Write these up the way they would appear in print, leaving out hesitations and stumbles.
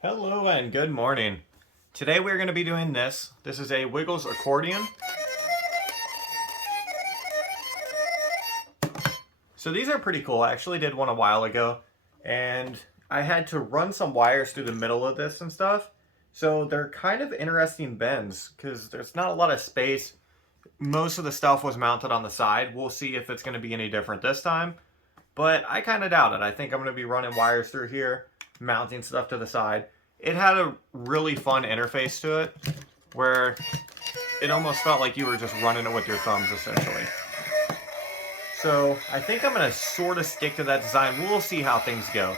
Hello and good morning. Today we're going to be doing this. This is a Wiggles accordion. So these are pretty cool. I actually did one a while ago and I had to run some wires through the middle of this and stuff. So they're kind of interesting bends because there's not a lot of space. Most of the stuff was mounted on the side. We'll see if it's going to be any different this time. But I kind of doubt it. I think I'm going to be running wires through here, mounting stuff to the side. It had a really fun interface to it, where it almost felt like you were just running it with your thumbs, essentially. So I think I'm going to sort of stick to that design. We'll see how things go.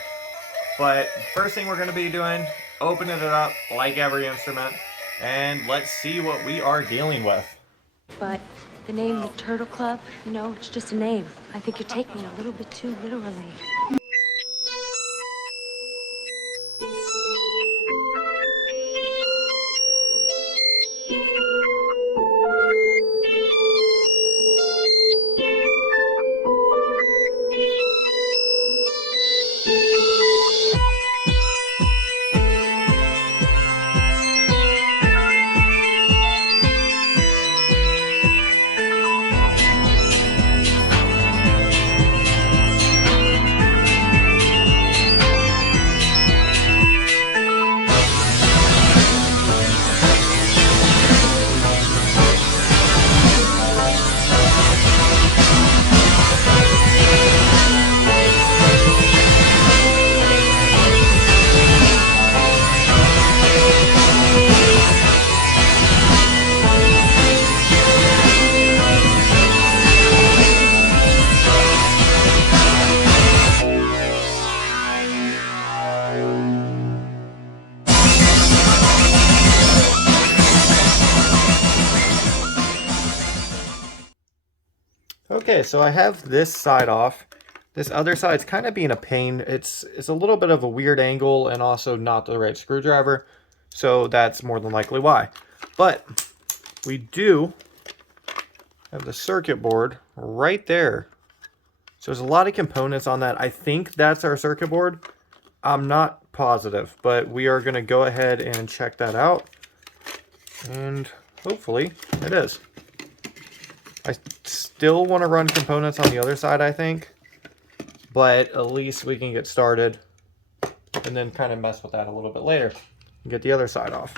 But first thing we're going to be doing, opening it up like every instrument, and let's see what we are dealing with. But the name, the Turtle Club, it's just a name. I think you're taking it a little bit too literally. Okay, so I have this side off. This other side's kind of being a pain. It's a little bit of a weird angle and also not the right screwdriver. So that's more than likely why. But we do have the circuit board right there. So there's a lot of components on that. I think that's our circuit board. I'm not positive, but we are going to go ahead and check that out. And hopefully it is. I still want to run components on the other side, I think. But at least we can get started and then kind of mess with that a little bit later and get the other side off.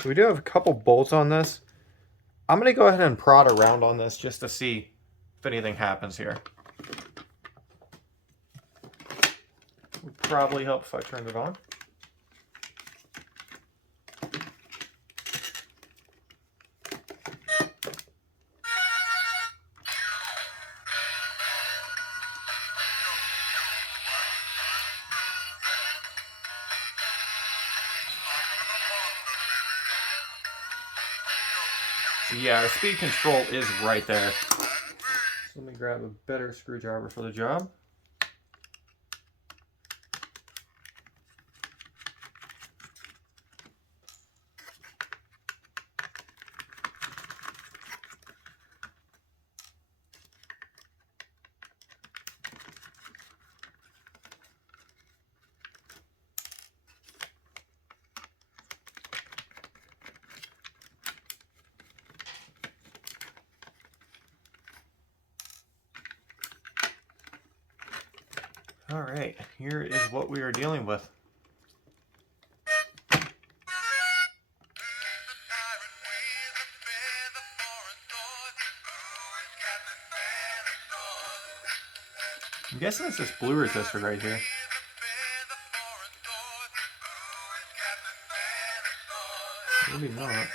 So we do have a couple bolts on this. I'm going to go ahead and prod around on this just to see if anything happens here. Would probably help if I turned it on. So yeah, our speed control is right there. So let me grab a better screwdriver for the job. All right, here is what we are dealing with. I'm guessing it's this blue resistor right here. Maybe not.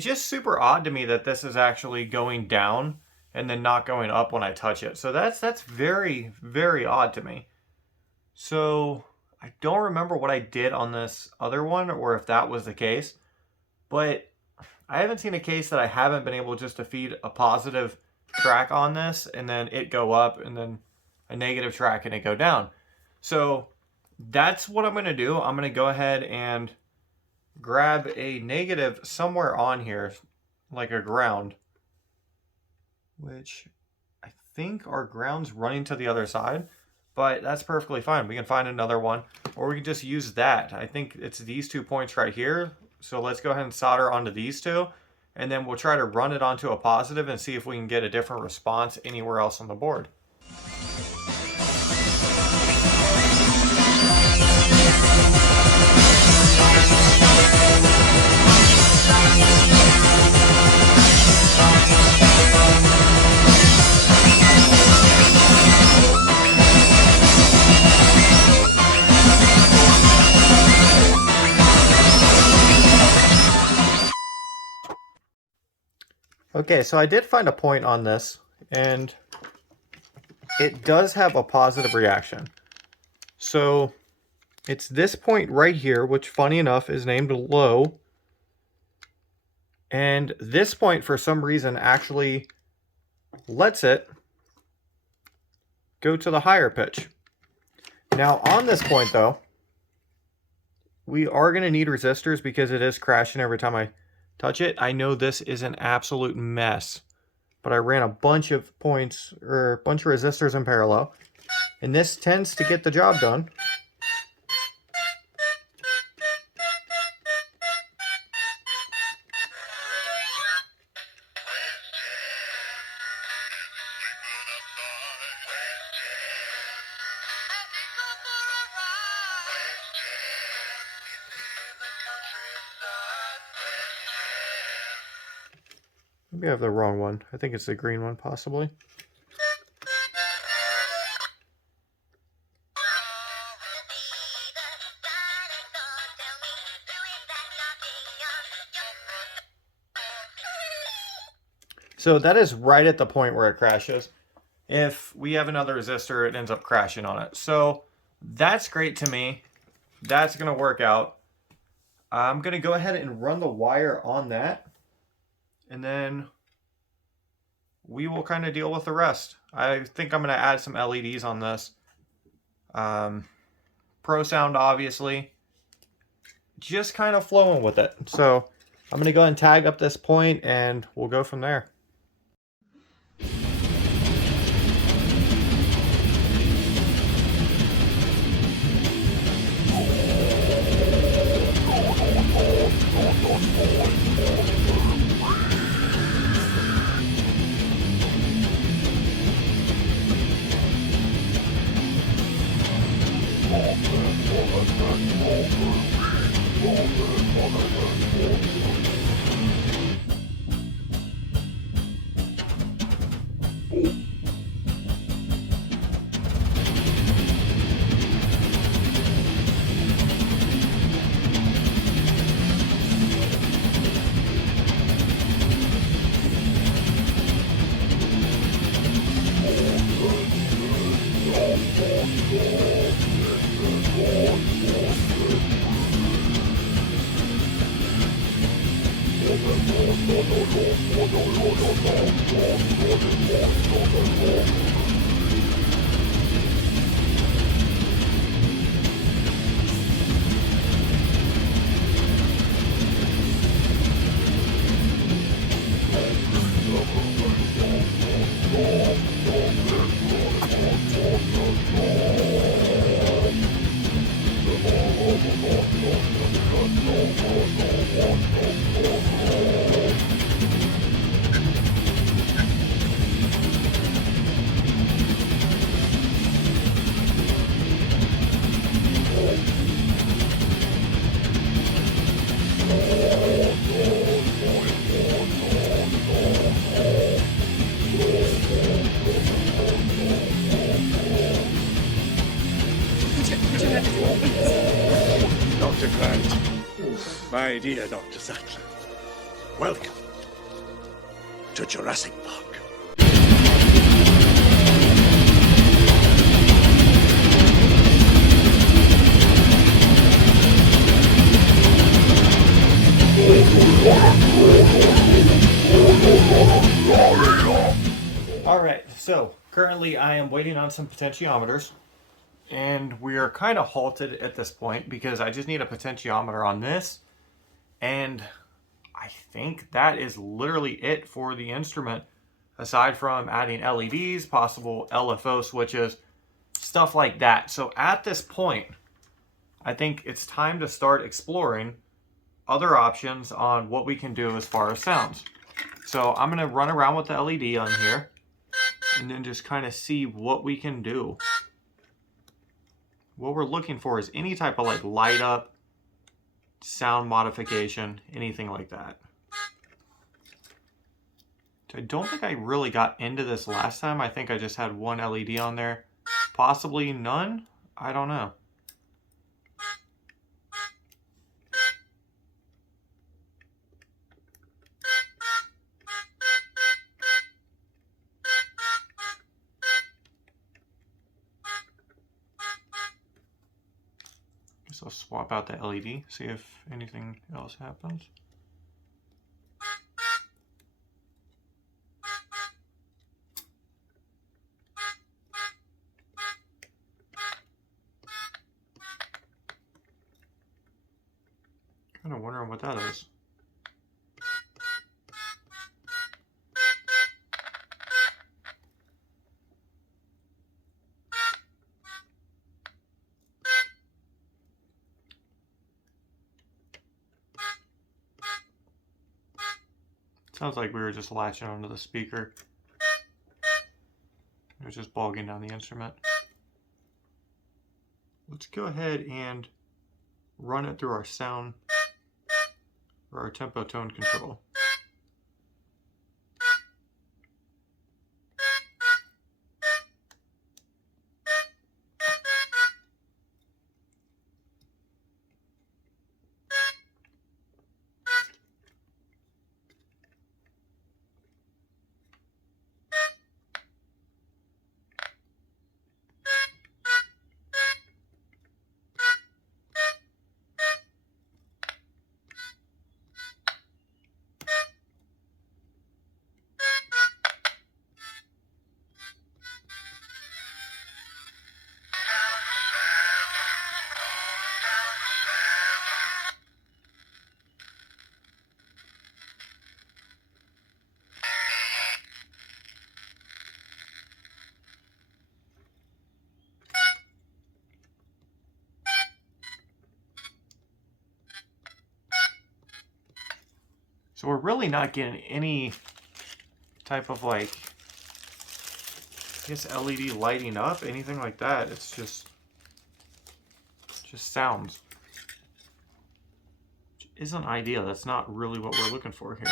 it's just super odd to me that this is actually going down and then not going up when I touch it. So that's very, very odd to me. So I don't remember what I did on this other one or if that was the case, but I haven't seen a case that I haven't been able just to feed a positive track on this and then it go up and then a negative track and it go down. So that's what I'm going to do. I'm going to go ahead and grab a negative somewhere on here, like a ground, which I think our ground's running to the other side, but that's perfectly fine. We can find another one, or we can just use that. I think it's these 2 points right here. So let's go ahead and solder onto these two, and then we'll try to run it onto a positive and see if we can get a different response anywhere else on the board. Okay, so I did find a point on this, and it does have a positive reaction. So it's this point right here, which funny enough is named low. And this point, for some reason, actually lets it go to the higher pitch. Now on this point though, we are going to need resistors because it is crashing every time I touch it. I know this is an absolute mess, but I ran a bunch of points or a bunch of resistors in parallel, and this tends to get the job done. Maybe I have the wrong one. I think it's the green one, possibly. So that is right at the point where it crashes. If we have another resistor, it ends up crashing on it. So that's great to me. That's going to work out. I'm going to go ahead and run the wire on that, and then we will kind of deal with the rest. I think I'm going to add some LEDs on this. Pro sound, obviously. Just kind of flowing with it. So I'm going to go ahead and tag up this point, and we'll go from there. Dr. Grant, my dear Dr. Sattler, Welcome to Jurassic Park. Alright, so currently I am waiting on some potentiometers, and we are kind of halted at this point because I just need a potentiometer on this, and I think that is literally it for the instrument, aside from adding LEDs, possible LFO switches, stuff like that. So at this point, I think it's time to start exploring other options on what we can do as far as sounds. So I'm going to run around with the LED on here and then just kind of see what we can do. What we're looking for is any type of like light up, sound modification, anything like that. So I don't think I really got into this last time. I think I just had one LED on there. Possibly none? I don't know. Guess I'll swap out the LED, see if anything else happens. Kind of wondering what that is. Sounds like we were just latching onto the speaker. It was just bogging down the instrument. Let's go ahead and run it through our sound or our tempo tone control. So we're really not getting any type of like, I guess LED lighting up, anything like that. It's just sounds. Which isn't ideal. That's not really what we're looking for here.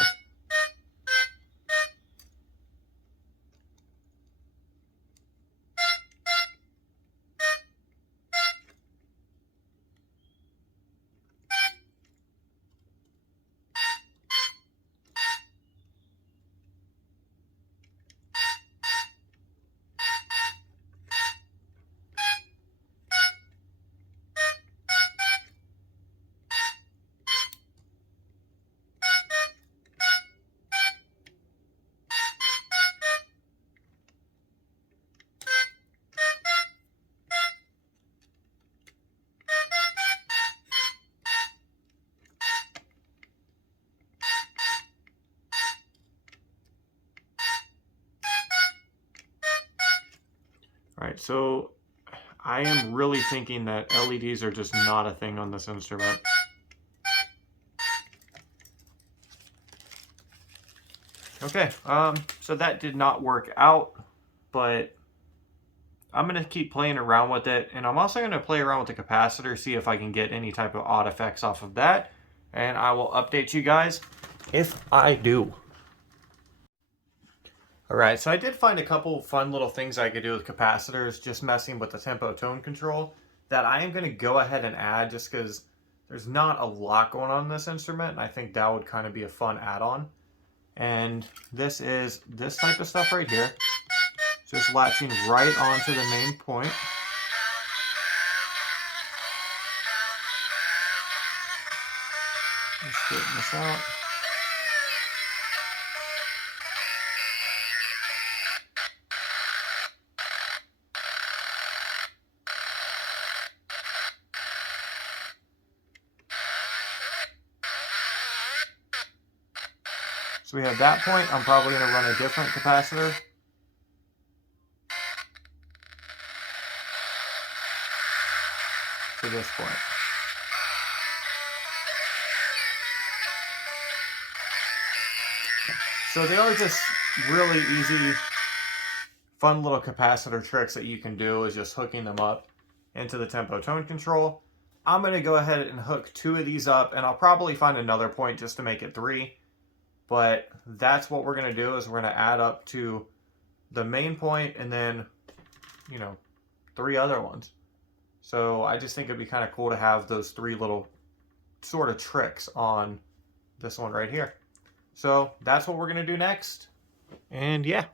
Alright, so I am really thinking that LEDs are just not a thing on this instrument. Okay, so that did not work out, but I'm going to keep playing around with it, and I'm also going to play around with the capacitor, see if I can get any type of odd effects off of that, and I will update you guys if I do. Alright, so I did find a couple fun little things I could do with capacitors, just messing with the tempo tone control, that I am going to go ahead and add just because there's not a lot going on in this instrument, and I think that would kind of be a fun add-on. And this is this type of stuff right here. Just latching right onto the main point. Just straighten this out. So we have that point. I'm probably going to run a different capacitor. To this point. So they are just really easy, fun little capacitor tricks that you can do, is just hooking them up into the tempo tone control. I'm going to go ahead and hook 2 of these up, and I'll probably find another point just to make it 3. But that's what we're going to do, is we're going to add up to the main point and then, you know, 3 other ones. So I just think it'd be kind of cool to have those 3 little sort of tricks on this one right here. So that's what we're going to do next. And yeah.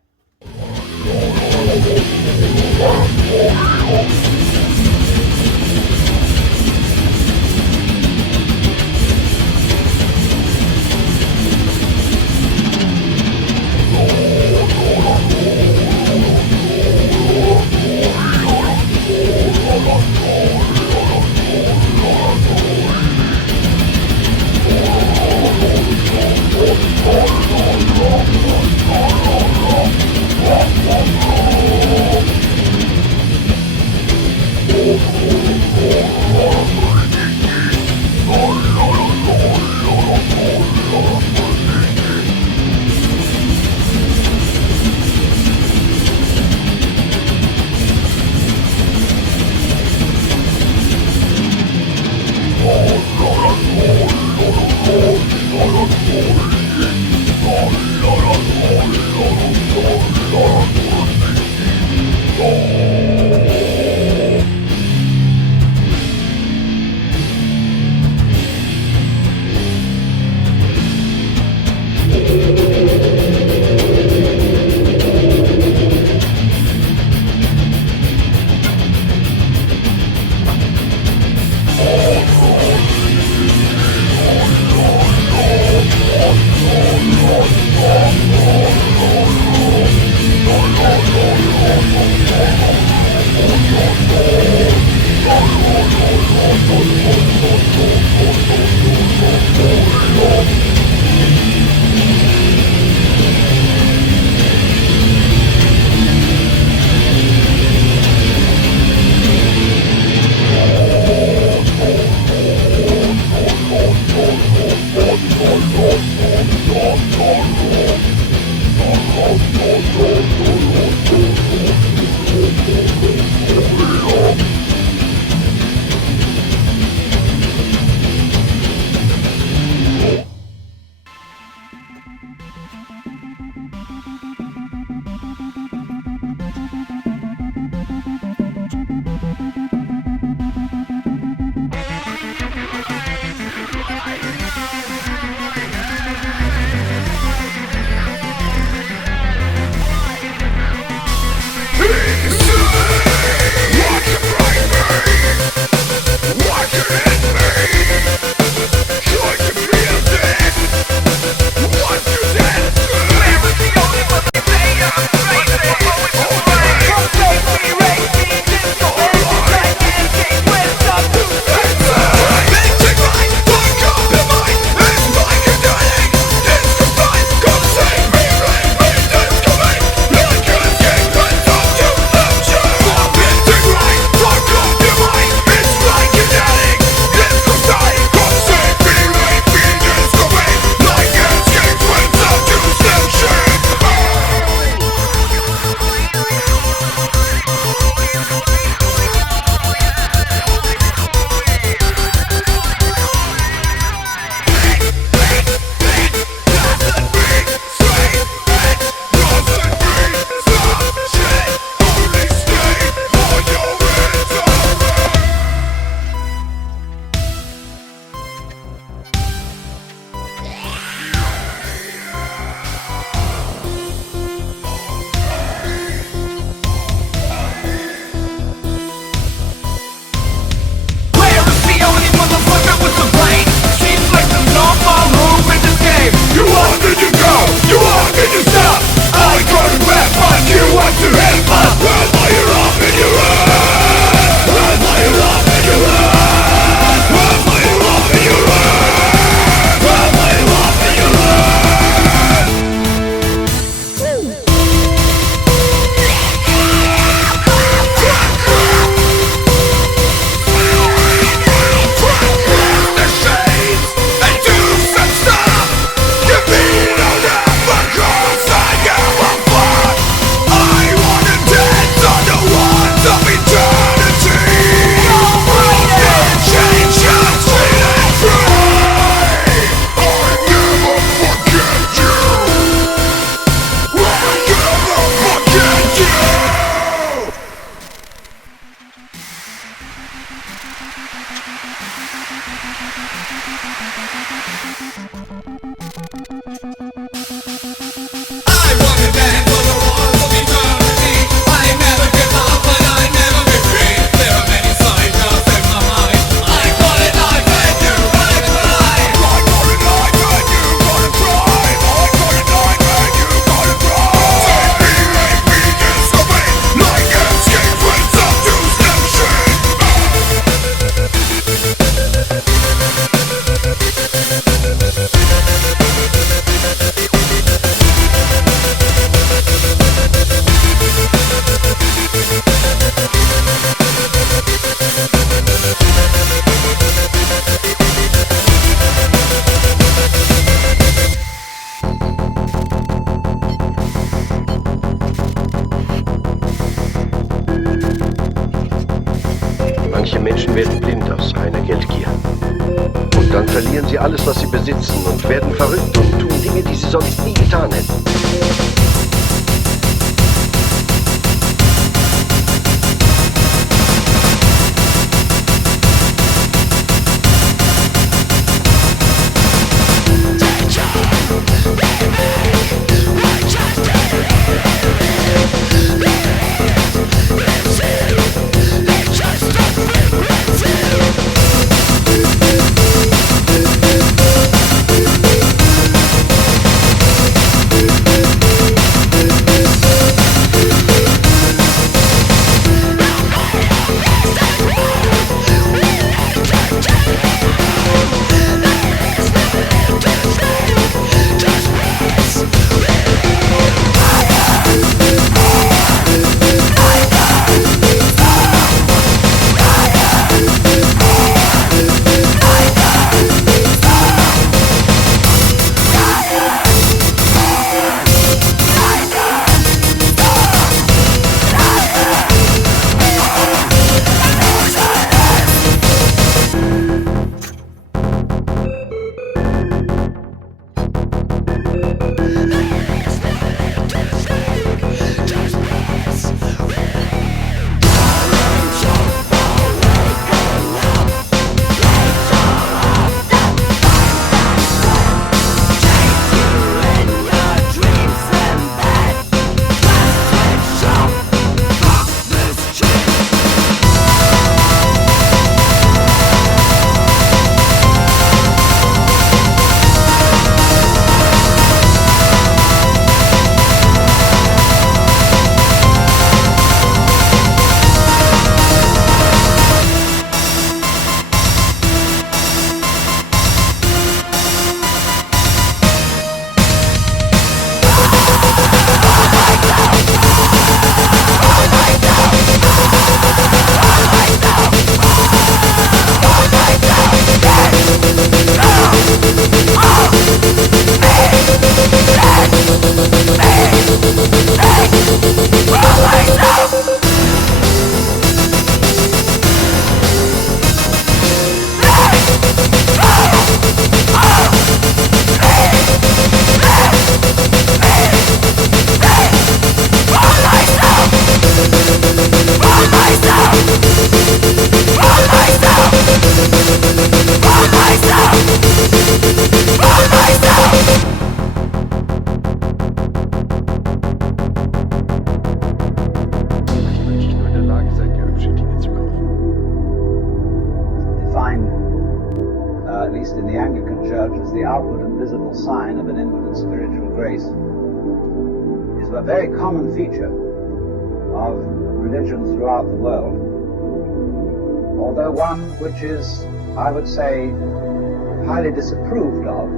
Manche Menschen werden blind aus reiner Geldgier. Und dann verlieren sie alles, was sie besitzen und werden verrückt und tun Dinge, die sie sonst nie getan hätten. Sign of an infinite spiritual grace is a very common feature of religion throughout the world, although one which is, I would say, highly disapproved of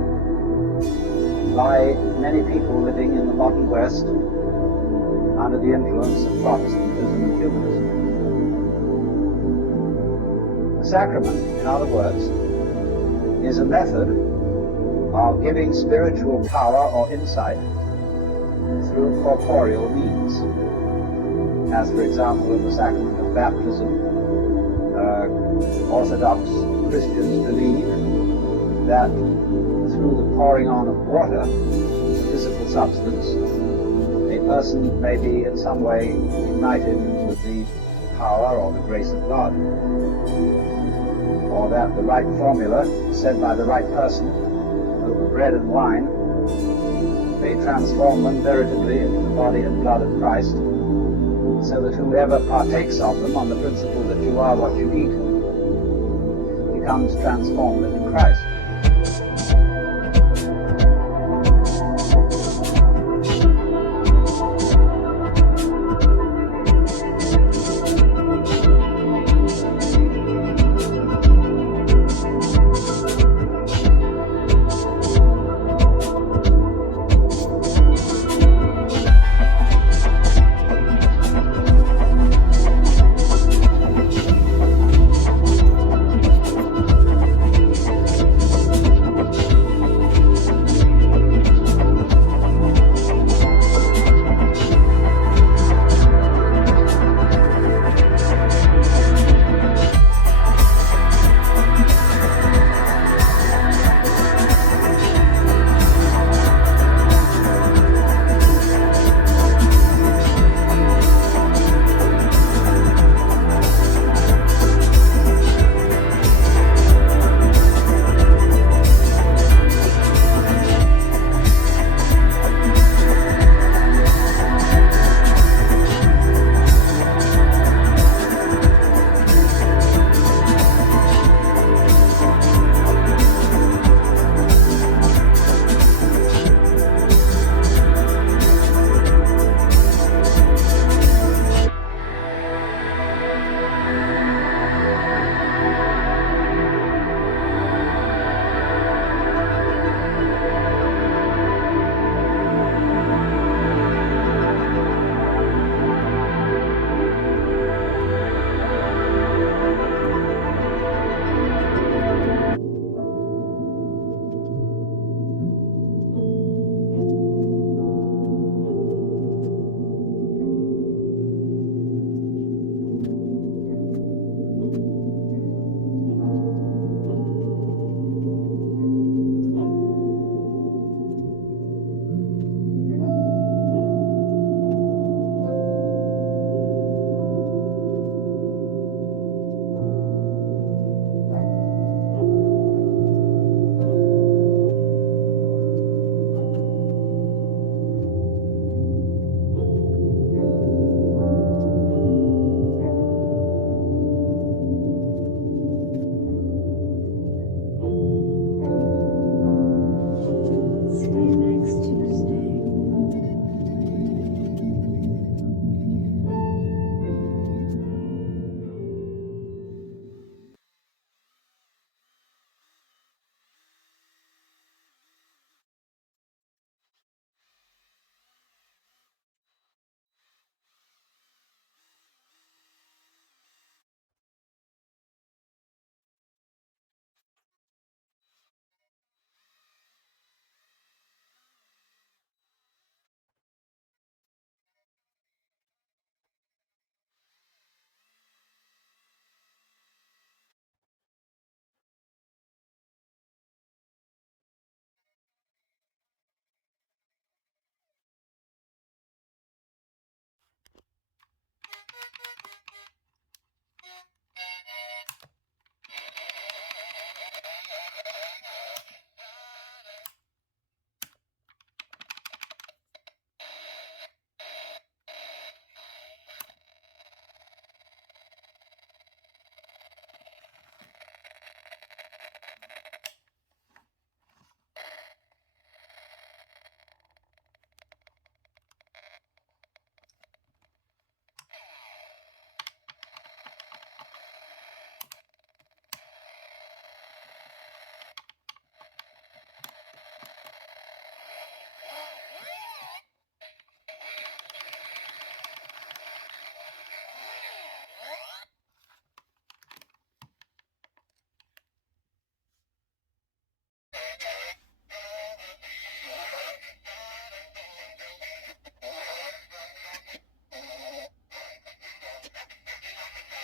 by many people living in the modern West under the influence of Protestantism and humanism. The sacrament, in other words, is a method of giving spiritual power or insight through corporeal means, as for example in the sacrament of baptism. Orthodox Christians believe that through the pouring on of water, a physical substance, a person may be in some way united with the power or the grace of God, or that the right formula said by the right person over bread and wine may transform them veritably into the body and blood of Christ, so that whoever partakes of them on the principle that you are what you eat becomes transformed into Christ.